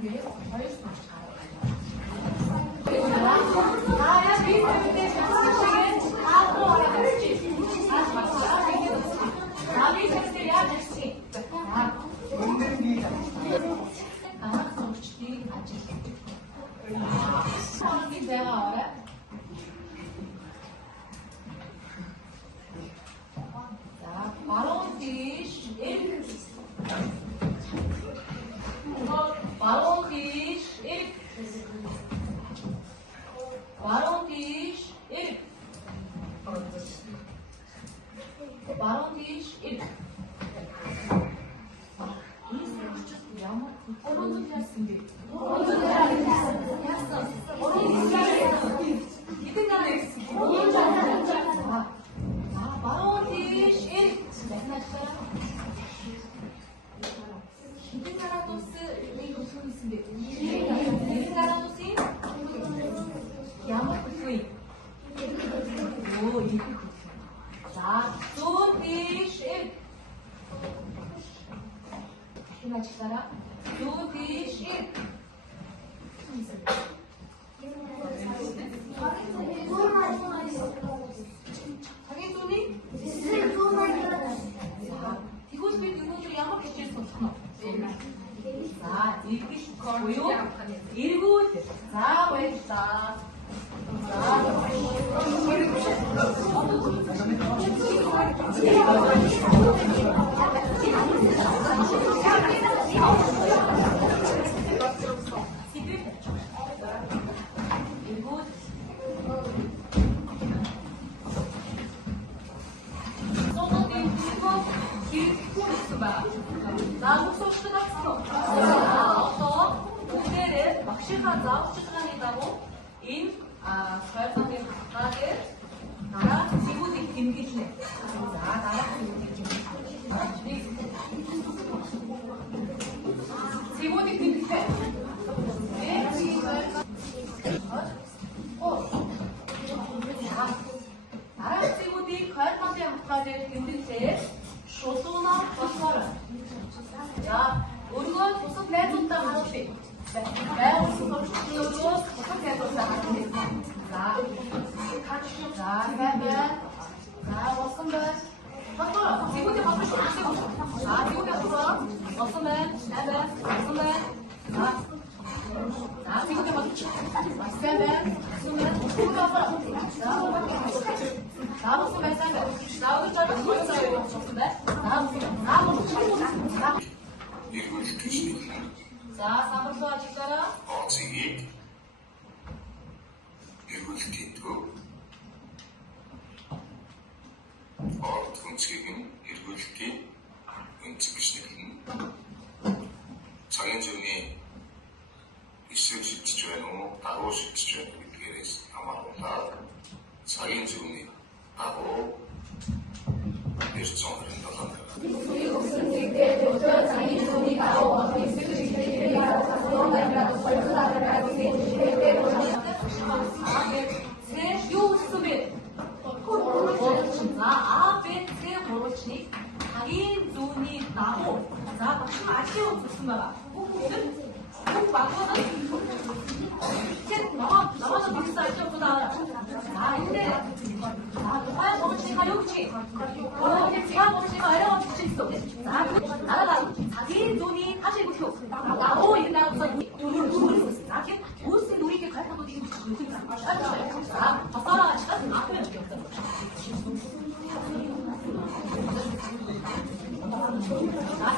게 훨씬 나야 비슷한데 장식에 다 들어와야 될지 다시 맞춰야 남이 생들이야 될지 솔직히 아직 상황이 내가 알아? 자, 바로 디시 Warum dies ich? Warum dies ich? Warum dies ich? 자, du dich ich. 힘을 사람. Du dich ich. 자기 손이? 이곳이 누구도 양보해줄 수 없구나. 자, 읽기 쉽고요. 읽고, 자, 외자. 결성된 각각의 나라 지구직 김기춘 나라 지구직 김기춘 지구직 김기춘 나라 지구직 결성된 각각의 김기춘 소소나 버스를 자 우리가 소소 내줬다 하듯이 매우 소소로 소소 내줬다 하듯이 자, 그러면 왔으면 바꿔. 지구대 바꿀 수 있어. 자, 지구대 바꿔. 왔으면 자, 지구대 바꿔. 왔으면 지구대 바꿔. 자, 왔으면 자, 우리 짧은 거 있어요. 왔으면 자, 3번 도와줄까요? эргүүлэлтийдгүй орд хүнцгийг нь эргүүлэлтийн үнцэг гэж нэрлэнэ. Цагийн зүйний эсрэг шилжиж байна уу, дагуу шилжиж байна уу гэдгээрээс хамааруулаад цагийн зүйний дагуу 900 자기 눈이 나고 자 막상 아쉬운 좋습니다. 꼭 막거든. 나와서 비슷할 때보다 근데 누가 먹을지가 욕지 누가 먹을지가 어려워 줄수 있어. 나라가 자기 눈이 다시 못해요. 나오 이런다고 해서 이렇게 무슨 우리에게 갈파도 되게 아빠가 시간 앞에 적이 없다.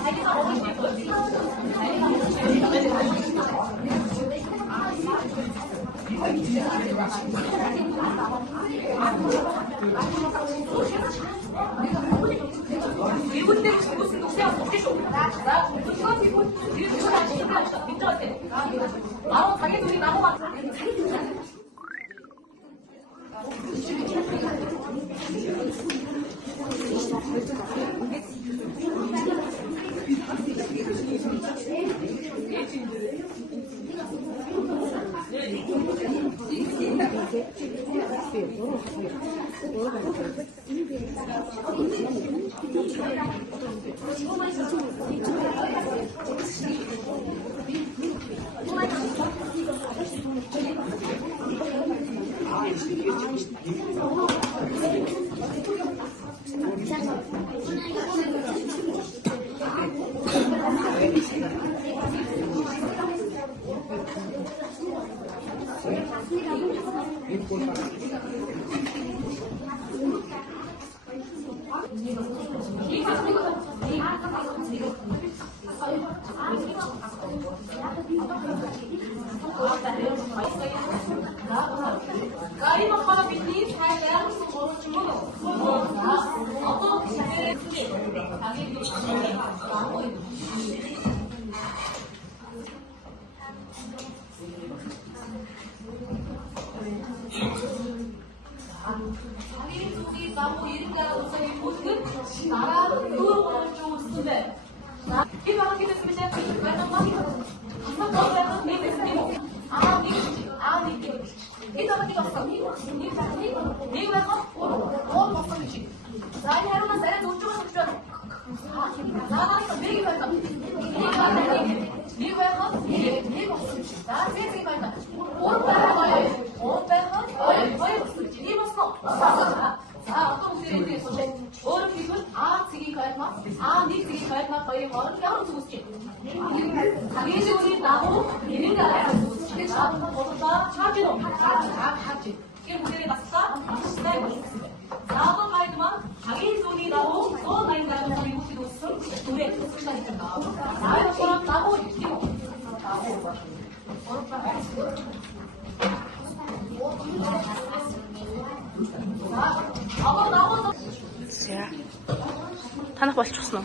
자기가 먹을 수 있고 자기가 먹을 수 일본 때문에 무슨 독세가 없겠어. 나 시간 비고 일본 시간 민들한테 아무 자기 돈이 나고만 자기 돈이 안 돼. 자기 속이 나고 이름가라고 써이 모습은 나라 의원을 좀 쓰는데 나 이거 하게 됐으면 제가 약간 막 이거 약간 내 됐으니 아니 이거 하기 없어 이거 해서 먹었지 나이 하루만 내가 돈 주면서 주잖아 나가니까 내기 말까 내가 해서 내가 없었지 나 세상에 말까 자, 어떤 분들에 대해서 어른 기분, 지기 가야마, 니 지기 가야마, 거의 어른 뼈를 두고 있지. 자기 지분이 나고, 얘네가 알아서 두고 있지. 자, 벗었다, 차지로, 차지. 이게 모델에 갔다, 시나에 멋있습니다. 자, 어떤 가이드만, 자기 지분이 나고, 나인 가이드만 미국기도 있어, 노래, 시간이 나고, 나의 것처럼 나고, 이거. 나고, 어렵다. Зя. Танах болчихсон уу?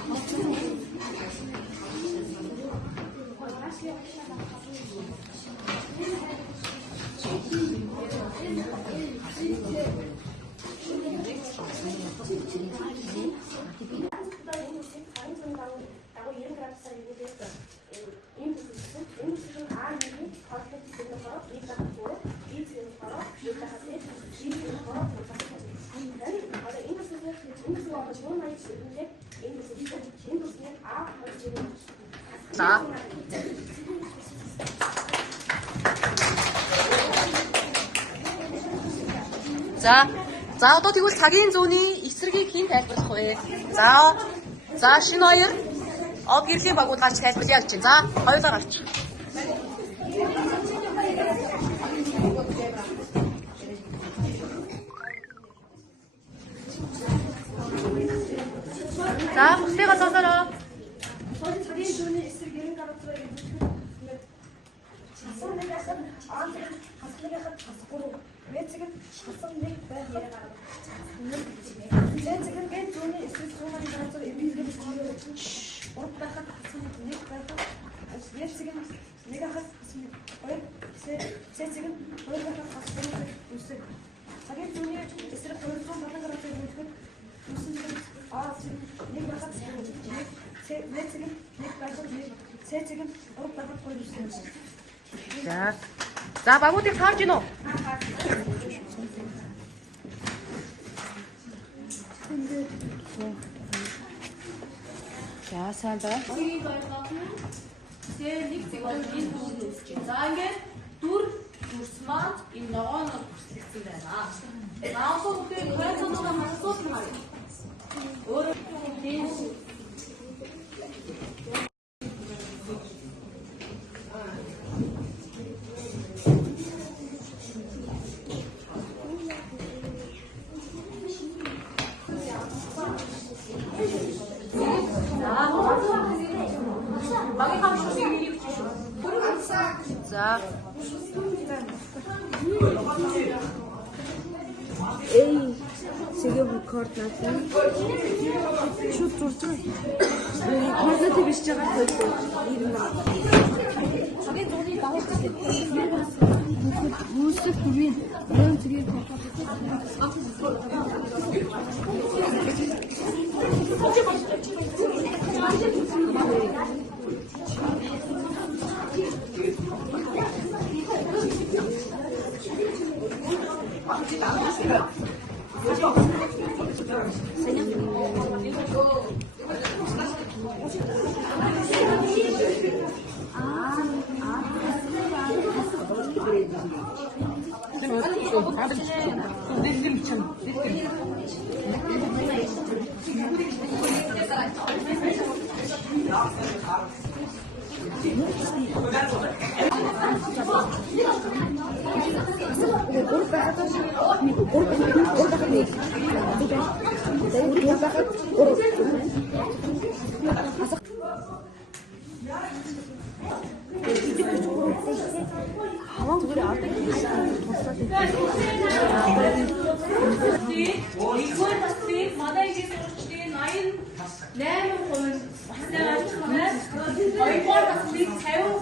За одоо тэгвэл цагийн зууны эсрэгийг хийн тайлбарлах вэ? За шинэ хоёр од гэрлийн багууд гарч тайлбарлая гэж байна. За хоёулаа гарч. За бүстэйгээ сонсороо. Цагийн зууны эсрэг ерөн гаргацгаа Вэцэг хасан нэг байх яриа гаргав. Вэцэг гээд зүүнний эсрэг зүүнний гаргацгаа эвлэгдэж урд байхад хасан нэг байх. Вэцэг нэг хас хоёр вэцэг хоёр байхад хасан үсэг. Цагийн зүүнний эсрэг 200 болон гаргацгаа эвлэгдэж үсэг нэг байхад вэцэг нэг байхад вэцэг урд байхад хоёр үсэг. За багуудыг харж гинөө. За сайн бай. За ингээд дүрсмаа энэ ногоон хүрсэлсэн байна. Наасаа бүгд хайцаанаа масуух юм аа. Өөр За. Эй, сега рекорд насан. Шууд зурж байгаа. Рекордыг биш байгаа байхгүй. Ийм байна. Цагийн зууны даваа гэдэг. Үүсэх хүрээ. Ян цагийн 이걸 다시 마다에게 세워주신 8% 확대하시면 얼굴 다시 재우